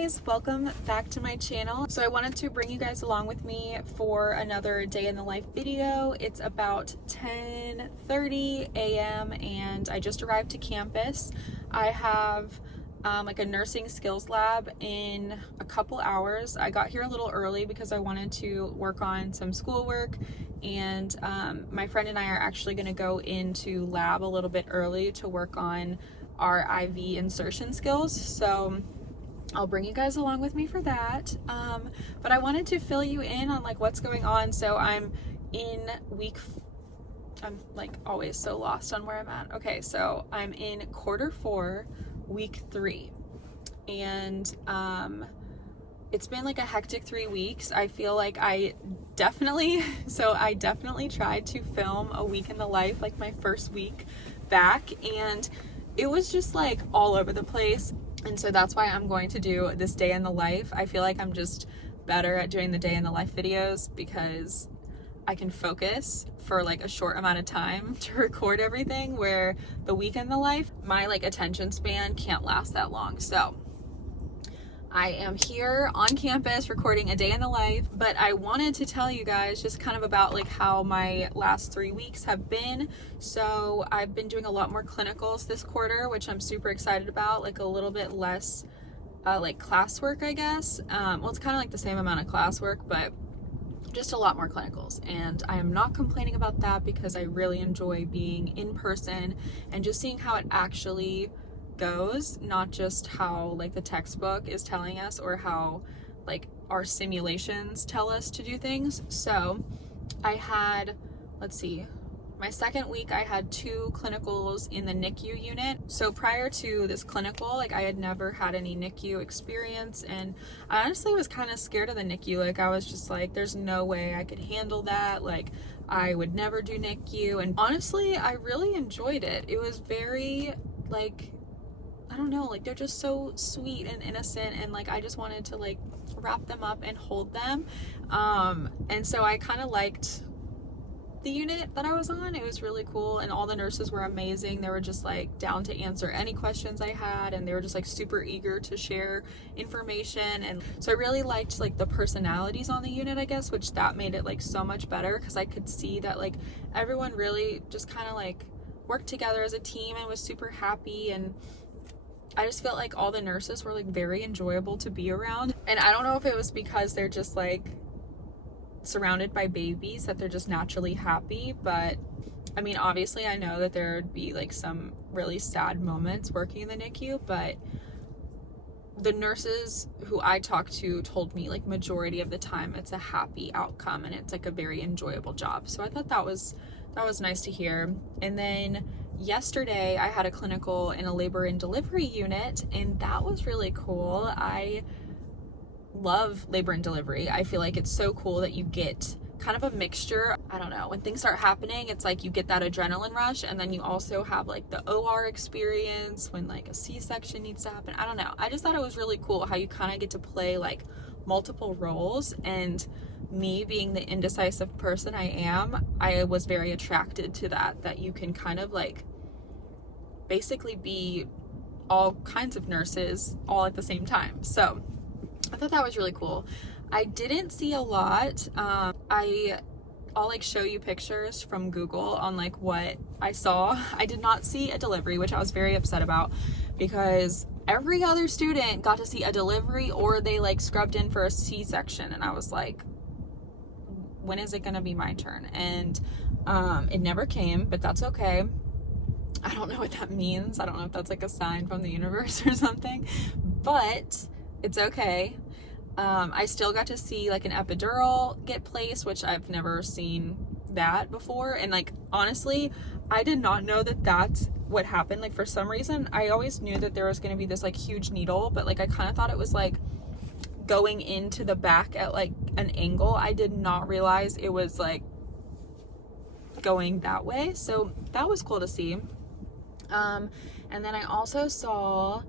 guys, welcome back to my channel. So I wanted to bring you guys along with me for another day in the life video. It's about 10:30 a.m. and I just arrived to campus. I have like a nursing skills lab in a couple hours. I got here a little early because I wanted to work on some schoolwork, and my friend and I are actually going to go into lab a little bit early to work on our IV insertion skills. So I'll bring you guys along with me for that. But I wanted to fill you in on like what's going on. So I'm in I'm like always so lost on where I'm at. Okay, so I'm in quarter 4, week 3, and it's been like a hectic 3 weeks. I feel like I definitely tried to film a week in the life, like my first week back, and it was just like all over the place. And so that's why I'm going to do this day in the life. I feel like I'm just better at doing the day in the life videos because I can focus for like a short amount of time to record everything, where the week in the life, my like attention span can't last that long. So I am here on campus recording a day in the life, but I wanted to tell you guys just kind of about like how my last 3 weeks have been. So I've been doing a lot more clinicals this quarter, which I'm super excited about, like a little bit less like classwork, I guess. Well, it's kind of like the same amount of classwork, but just a lot more clinicals, and I am not complaining about that because I really enjoy being in person and just seeing how it actually goes, not just how like the textbook is telling us or how like our simulations tell us to do things. So I had, let's see, my second week I had 2 clinicals in the NICU unit. So prior to this clinical, like I had never had any NICU experience, and I honestly was kind of scared of the NICU. Like I was just like, there's no way I could handle that. Like I would never do NICU. And honestly, I really enjoyed it. It was very like, I don't know, like they're just so sweet and innocent, and like I just wanted to like wrap them up and hold them. And so I kind of liked the unit that I was on. It was really cool, and all the nurses were amazing. They were just like down to answer any questions I had, and they were just like super eager to share information. And so I really liked like the personalities on the unit, I guess, which that made it like so much better because I could see that like everyone really just kind of like worked together as a team and was super happy. And I just felt like all the nurses were like very enjoyable to be around. And I don't know if it was because they're just like surrounded by babies that they're just naturally happy, but I mean, obviously I know that there'd be like some really sad moments working in the NICU, but the nurses who I talked to told me like majority of the time it's a happy outcome and it's like a very enjoyable job. So I thought that was nice to hear. And then yesterday I had a clinical in a labor and delivery unit, and that was really cool. I love labor and delivery. I feel like it's so cool that you get kind of a mixture. I don't know, when things start happening, it's like you get that adrenaline rush, and then you also have like the OR experience when like a C-section needs to happen. I don't know. I just thought it was really cool how you kind of get to play like multiple roles, and me being the indecisive person I am, I was very attracted to that you can kind of like basically be all kinds of nurses all at the same time. So I thought that was really cool. I didn't see a lot. I'll like show you pictures from Google on like what I saw. I did not see a delivery, which I was very upset about because every other student got to see a delivery or they like scrubbed in for a C-section, and I was like, when is it gonna be my turn? And it never came, but that's okay. I don't know what that means. I don't know if that's like a sign from the universe or something, but it's okay. I still got to see like an epidural get placed, which I've never seen that before. And like, honestly, I did not know that that's what happened. Like for some reason, I always knew that there was going to be this like huge needle, but like I kind of thought it was like going into the back at like an angle. I did not realize it was like going that way. So that was cool to see. And then I also saw,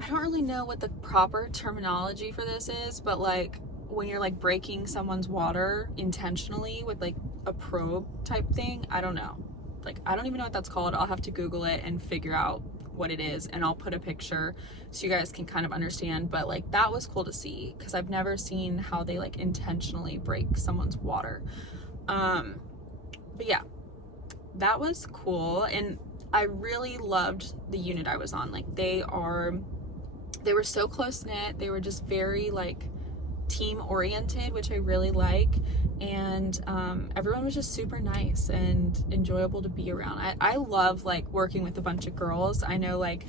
I don't really know what the proper terminology for this is, but like when you're like breaking someone's water intentionally with like a probe type thing, I don't know. Like, I don't even know what that's called. I'll have to Google it and figure out what it is, and I'll put a picture so you guys can kind of understand. But like that was cool to see because I've never seen how they like intentionally break someone's water. But yeah, that was cool, and I really loved the unit I was on. Like they were so close knit. They were just very like team oriented, which I really like, and everyone was just super nice and enjoyable to be around. I love like working with a bunch of girls. I know like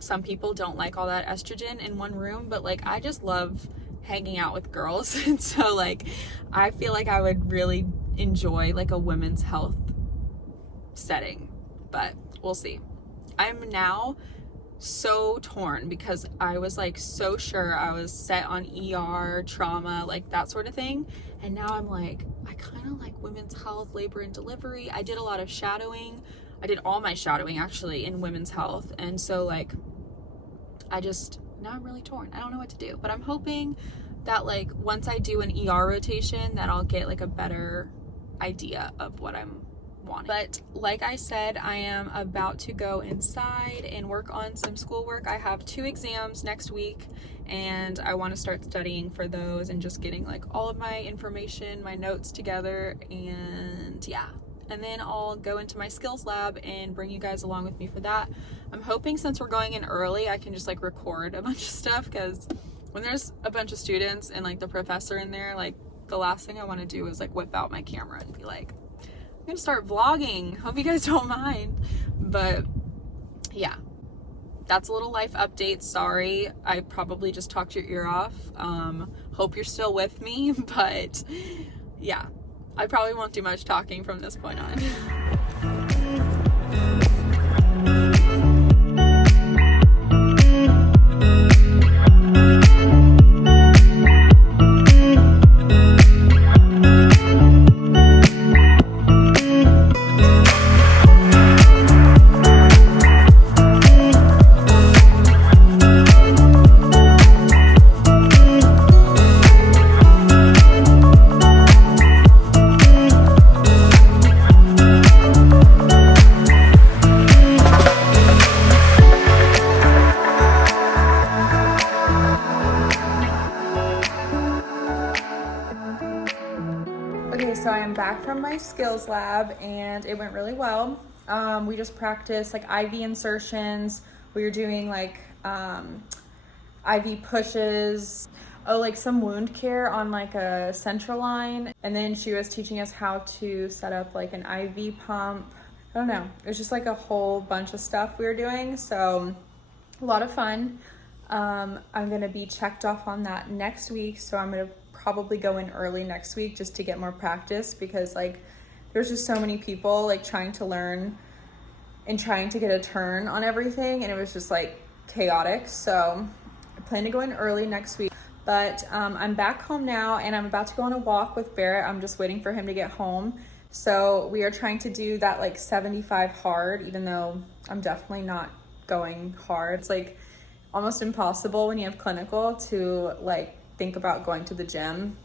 some people don't like all that estrogen in one room, but like I just love hanging out with girls. And so like I feel like I would really enjoy like a women's health setting, but we'll see. I'm now so torn because I was like so sure I was set on ER, trauma, like that sort of thing, and now I'm like I kind of like women's health, labor and delivery. I did a lot of shadowing. I did all my shadowing actually in women's health, and so like now I'm really torn. I don't know what to do, but I'm hoping that like once I do an ER rotation that I'll get like a better idea of what I'm wanting. But like I said, I am about to go inside and work on some schoolwork. I have 2 exams next week, and I want to start studying for those and just getting like all of my information, my notes together, and yeah. And then I'll go into my skills lab and bring you guys along with me for that. I'm hoping since we're going in early, I can just like record a bunch of stuff, because when there's a bunch of students and like the professor in there, like the last thing I want to do is like whip out my camera and be like, I'm gonna start vlogging. Hope you guys don't mind. But yeah, that's a little life update. Sorry, I probably just talked your ear off. Hope you're still with me, but yeah, I probably won't do much talking from this point on. Okay, so I am back from my skills lab and it went really well. We just practiced like IV insertions. We were doing like IV pushes, like some wound care on like a central line. And then she was teaching us how to set up like an IV pump. I don't know, it was just like a whole bunch of stuff we were doing. So a lot of fun. I'm gonna be checked off on that next week. So I'm gonna probably go in early next week just to get more practice, because like there's just so many people like trying to learn and trying to get a turn on everything, and it was just like chaotic. So I plan to go in early next week, but I'm back home now and I'm about to go on a walk with Barrett. I'm just waiting for him to get home. So we are trying to do that like 75 hard, even though I'm definitely not going hard. It's like almost impossible when you have clinical to like think about going to the gym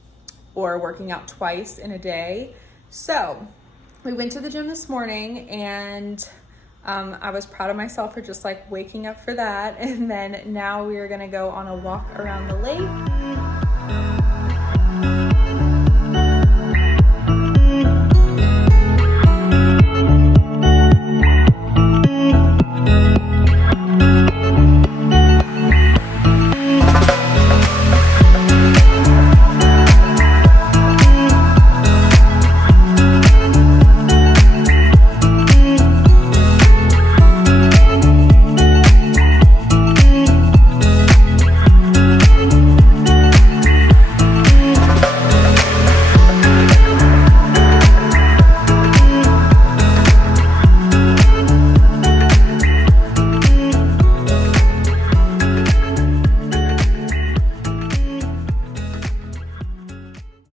or working out twice in a day. So we went to the gym this morning, and I was proud of myself for just like waking up for that. And then now we are gonna go on a walk around the lake.